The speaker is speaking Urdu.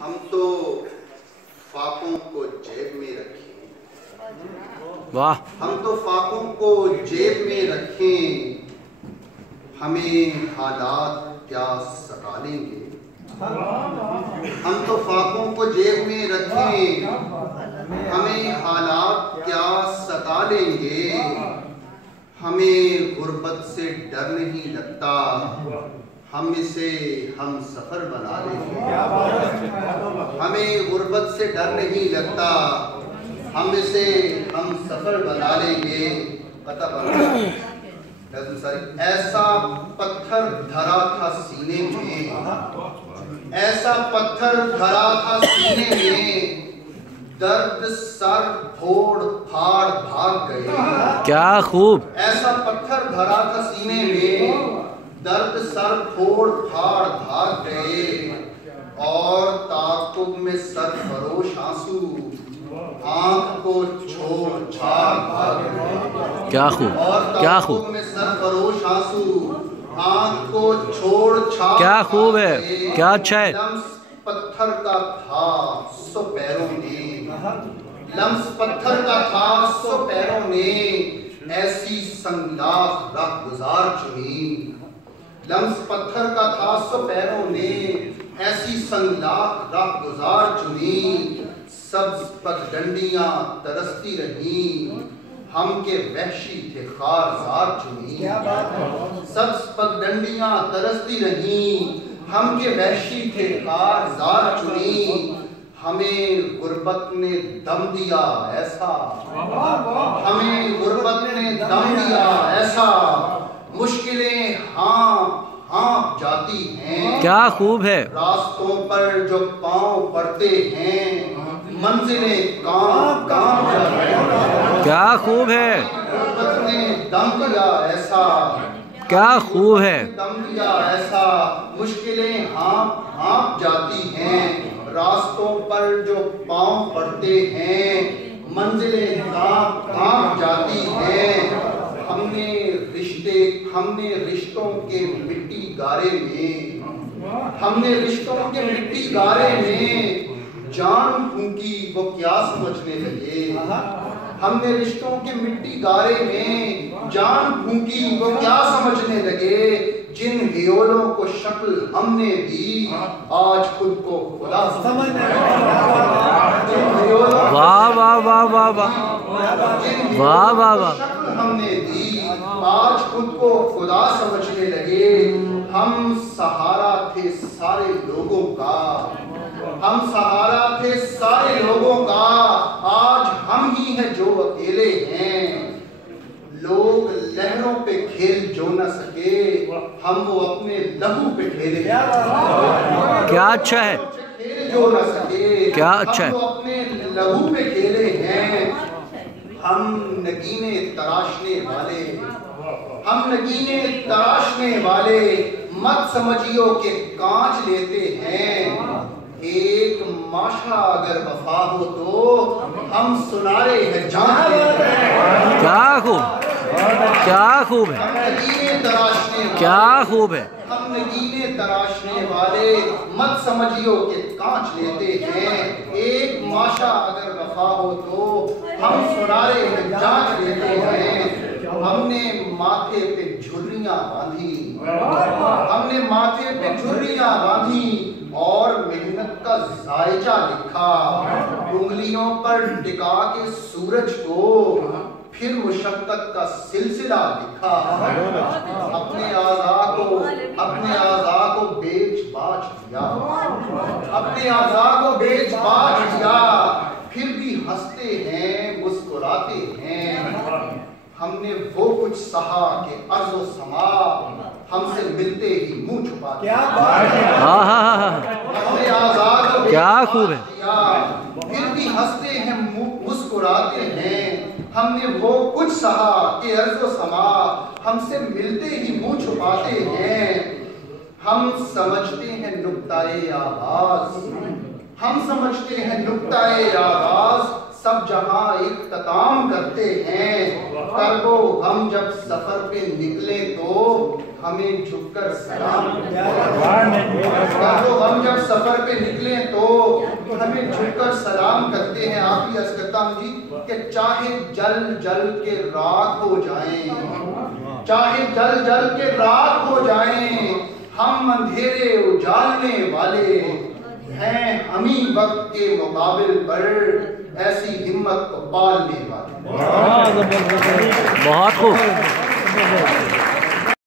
ہم تو فاقوں کو جیب میں رکھیں، واہ، ہم تو فاقوں کو جیب میں رکھیں، ہمیں حالات کیا ستا لیں گے۔ ہم تو فاقوں کو جیب میں رکھیں، ہمیں حالات کیا ستا لیں گے۔ ہمیں غربت سے ڈر نہیں لگتا، ہم اسے ہم سفر بنا لیں گے۔ ہمیں غربت سے ڈر نہیں لگتا، ہم اسے ہم سفر بنا لیں گے۔ پتہ بنا ایسا پتھر دھرا تھا سینے میں، ایسا پتھر دھرا تھا سینے میں، درد سر پھوڑ پھاڑ بھاگ گئے۔ کیا خوب! ایسا پتھر دھرا تھا سینے میں، درد سر پھوڑ پھاڑ بھاگ گئے، اور تعاقب میں سرفروش آنسو آنکھ کو چھوڑ چھاڑ بھاگ گئے۔ کیا خوب! کیا خوب! میں سرفروش آنسو آنکھ کو چھوڑ چھاڑ کیا خوب ہے! کیا اچھا ہے! لمس پتھر کا تھا سو پیروں نے، لمس پتھر کا تھا سو پیروں نے، ایسی سنگلاخ راہ گزار چنی۔ لمس پتھر کا تھا سو پیروں نے، ایسی سنگلاخ راہ گزار چنی۔ سبز پگڈنڈیاں ترستی رہیں، ہم کے وحشی تھے خار زار چنی۔ سبز پگڈنڈیاں ترستی رہیں، ہم کے وحشی تھے خار زار چنی۔ ہمیں غربت نے دم دیا ایسا، ہمیں غربت نے دم دیا ایسا، مشکلیں ہاں جاتی ہیں۔ کیا خوب ہے! راستوں پر جو پاؤں پڑتے ہیں، منزلیں کام جاتی ہیں۔ کیا خوب ہے! غربت نے دم دیا ایسا، کیا خوب ہے! دم دیا ایسا، مشکلیں ہاں جاتی ہیں۔ راستوں پر جو پاؤں پڑتے ہیں، منزلیں کام جاتی ہیں۔ ہم نے رشتوں کے مٹی گارے میں، ہم نے رشتوں کے مٹی گارے میں جان پھونکی وہ کیا سمجھنے لگے۔ ہم نے رشتوں کے مٹی گارے میں جان پھونکی وہ کیا سمجھنے لگے۔ جن ہیولوں کو شکل ہم نے دی، آج خود کو خدا سمجھنے لگے۔ واہ واہ واہ واہ واہ واہ واہ واہ! شکل ہم نے دی، آج خود کو خدا سمجھنے لگے۔ ہم سہارا تھے سارے لوگوں کا، ہم سہارا تھے سارے لوگوں کا، آج ہم ہی ہیں جو اکیلے ہیں۔ لوگ لہروں پہ کھیل جو نہ سکے، ہم وہ اپنے لہو پہ کھیلے۔ کیا اچھا ہے! کھیل جو نہ سکے، کیا اچھا ہے! ہم وہ اپنے لہو پہ کھیلے ہیں۔ ہم نگینے تراشنے والے، ہم نگینے تراشنے والے، مت سمجھیو کہ کانچ لیتے ہیں۔ ایک ماشا اگر وفا ہو تو ہم سنارے ہیں جان لیتے ہیں۔ کیا خوب! کیا خوب ہے! ہم نگینے تراشنے والے، کیا خوب ہے! ہم نگینے تراشنے والے، مت سمجھیو کہ کانچ لیتے ہیں۔ ایک ماشا اگر وفا ہو تو ہم سنارے ہیں جان لیتے ہیں۔ ہم نے ماتھے پہ جھریاں باندھی، ہم نے ماتھے پہ جھریاں باندھی، اور محنت کا ذائچہ لکھا انگلیوں پر ٹکا کے سورج کو، پھر مشقت کا سلسلہ لکھا۔ اپنے اعضاء کو بیچ باچ دیا، اپنے اعضاء کو بیچ باچ دیا، پھر بھی ہنستے ہیں مسکراتے ہیں۔ ہم نے وہ کچھ سہا کہ ارض و سما ہم سے ملتے ہی منہ چھپاتے ہیں۔ اپنے اعضاء کو کیا خوب ہے! پھر بھی ہنستے ہیں مسکراتے ہیں۔ ہم نے وہ کچھ سہا کہ ارض و سما ہم سے ملتے ہی منہ چھپاتے ہیں۔ ہم سمجھتے ہیں نقطۂ آغاز، ہم سمجھتے ہیں نقطۂ آغاز، سب جہاں اختتام کرتے ہیں۔ کربو ہم جب سفر پہ نکلے تو ہمیں جھک کر سلام دردو غم جب سفر پہ نکلیں تو ہمیں جھک کر سلام کرتے ہیں. آپ ہی عرض کرتا ہوں جی کہ چاہے جل جل کے راکھ ہو جائیں, چاہے جل جل کے راکھ ہو جائیں, ہم اندھیرے اجالنے والے ہیں, ہمیں وقت کے مقابل پر ایسی ہمت کو پالنے والے. بہت خوب.